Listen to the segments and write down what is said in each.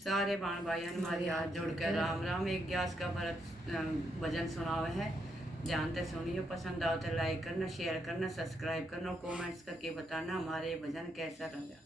सारे बाण भाइयों ने हमारी हाथ जोड़कर राम राम। एक ग्यास का भरत भजन सुनावे है, ध्यान से सुनियो। पसंद आओ तो लाइक करना, शेयर करना, सब्सक्राइब करना, कमेंट्स करके बताना हमारे भजन कैसा लगा।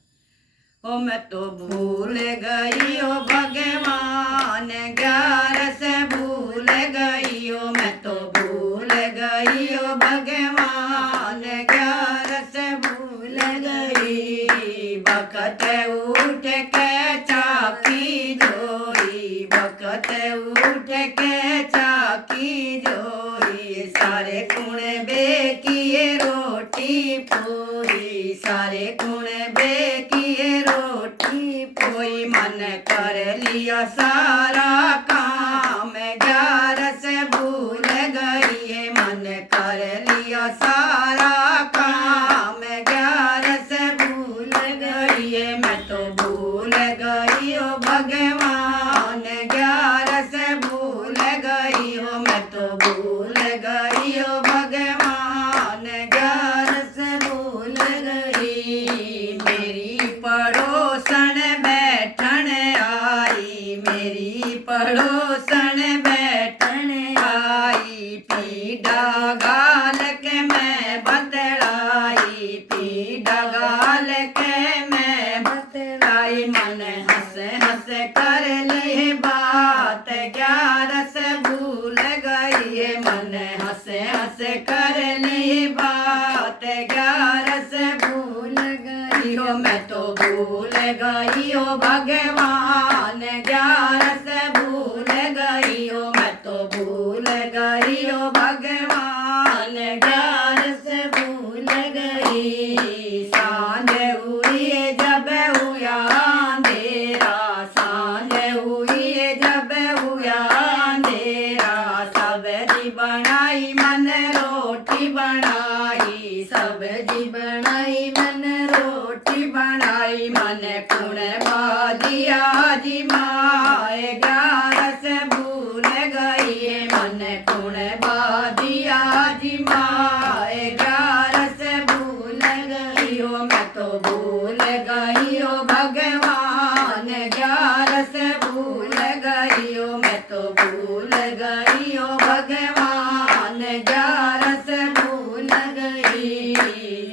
ओ मैं तो भूल गई ओ भगवान, ग्यारस भूल गई ओ, मैं तो भूल गई ओ भगवान, ग्यारस भूल गई। बखत उठ के चाकी जोई, बखत उठ के चाकी जोई। सारे कुणबे किए रोटी पूरी, सारे कुणबे किए रोटी पोई। मन कर लिया सारा काम, ग्यारस भूल गई है। मन कर लिया सारा काम, ग्यारस भूल गई है। मैं तो भूल गई हो भगवान, ग्यारस भूल गई हो। मैं तो भूल गई हो भगवान, ग्यारस भूल गई। मेरी पड़ोसन बैठन आई, मेरी पड़ोसन बैठन आई। पीड़ा गाल के मैं बतलाई, पीड़ा गाल के मैं बतलाई। मन हंस हंस कर ले बात, ग्यारस भूल गई है। मन हंस हंस कर ले बात, ग्यारस भूल गई हो। मैं तो भूल गई हो भगवान, ग्यारस भूल गई हो। मैं तो भूल गई हो भगवान, ग्यारस भूल गई। सांझ हुई जब हुआ अंधेरा, सांझ हुई जब हुआ अंधेरा। सब्जी बनाई मन रोटी बनाई, सब्जी बनाई मन रोटी बनाई। मन कुण बादिया जी माए, ग्यारस भूल गई है। मन कुण बादिया जी माए, ग्यारस भूल गई हो। मैं तो भूल गई हो भगवान, ग्यारस भूल गई हो। मैं तो भूल गई हो भगवान, ग्यारस भूल गई।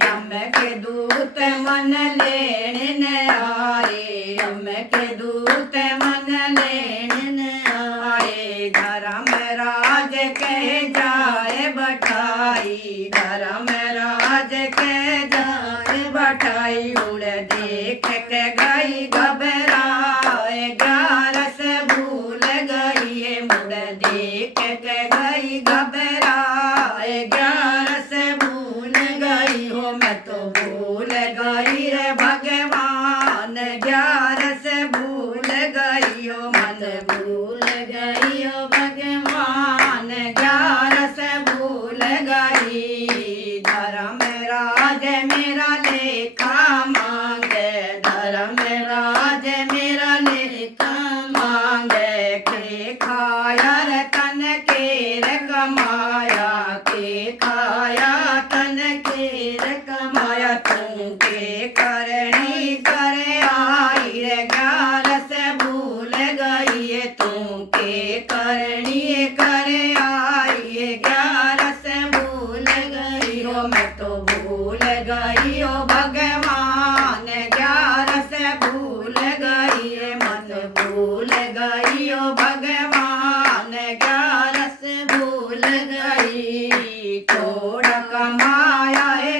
अम्म के दूत मन लेन आए, अम्म के दूत मन लेन आए। धर्मराज कह जाए बठाई, धर्मराज कह जाए बठाई। उड़ देख के गई घबराए, ग्यारस भूल गई है। मुड़ देख के गई घबराए, ग्यारस भूल गई हो। मैं तो भूल गई रे भगवान, ग्यारस भूल गई हो। मन भूल गई हो भगवान, ग्यारस भूल गई। धर्मराज मेरा लेखा मांगे, धर्मराज मेरा लेखा मांगे। के खाया रतन केर कमाया, के खाया तन केर कमाया। तू के करनी करे आई रे, ग्यारस भूल गई है। तू के करनी करे आई है, ग्यारस भूल गई हो। मैं तो भूल गई हो भगवान, ग्यारस भूल गई है। मन भूल गई हो भगवान, ग्यारस भूल गई। थोड़ा कमाया है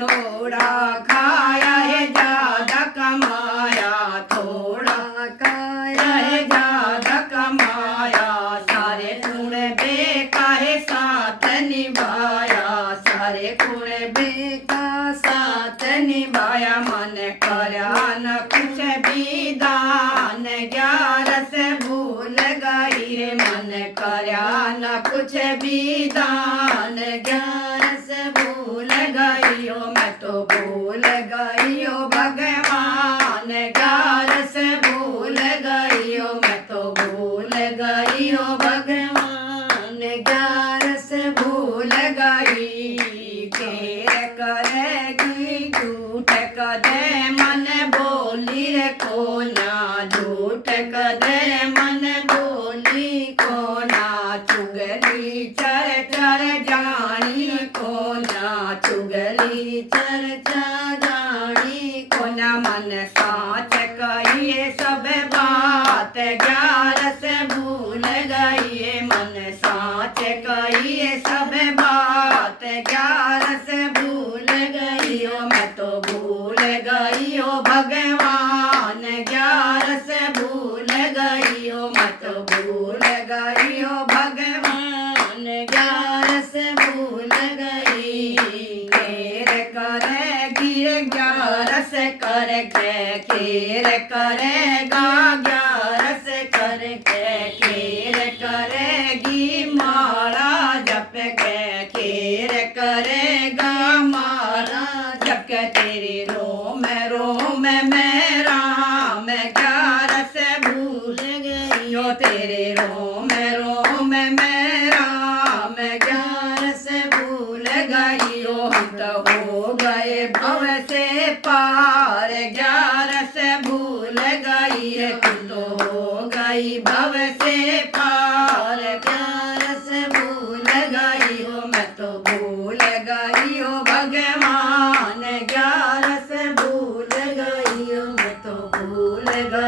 थोड़ा खाया है, ज्यादा कमाया थोड़ा खाया है, ज्यादा कमाया। सारे कुणबे का है साथ निभाया, सारे कुणबे का साथ निभाया। मन करा न कुछ भी दान, ग्यारस भूल गई। झूठ कदे मन बोली को ना, चुगली चर्चा जानी को ना, चुगली चर्चा जानी को ना। मन साच कहिए सब बात, ग्यारह से भूल गई। मन साच कहिए सब बात, ग्यारह से भूल गई हो। मैं तो भूल गई हो भगवान, ग्यारह से भूल गई हो। मैं तो भूल गई हो भगवान, ग्यारह से भूल गई। खेर करेगी ग्यारह से करके, खेर करेगा ग्यारह से करके, खेर करेगी माला जप के, खेर करेगा माला जप के। तेरे रोम में राम, ग्यारह से भूल गई हो। तेरे रोम में राम, ग्यारह से भूल गई हो। हम तो हो गए भव से पार, ग्यारह से भूल गई है। तुम तो हो गई भव से पार, ग्यारह से भूल गई हो। मैं तो भूल गई हो भगवान, ग्यारह से भूल गई हो। मैं तो भूल गई।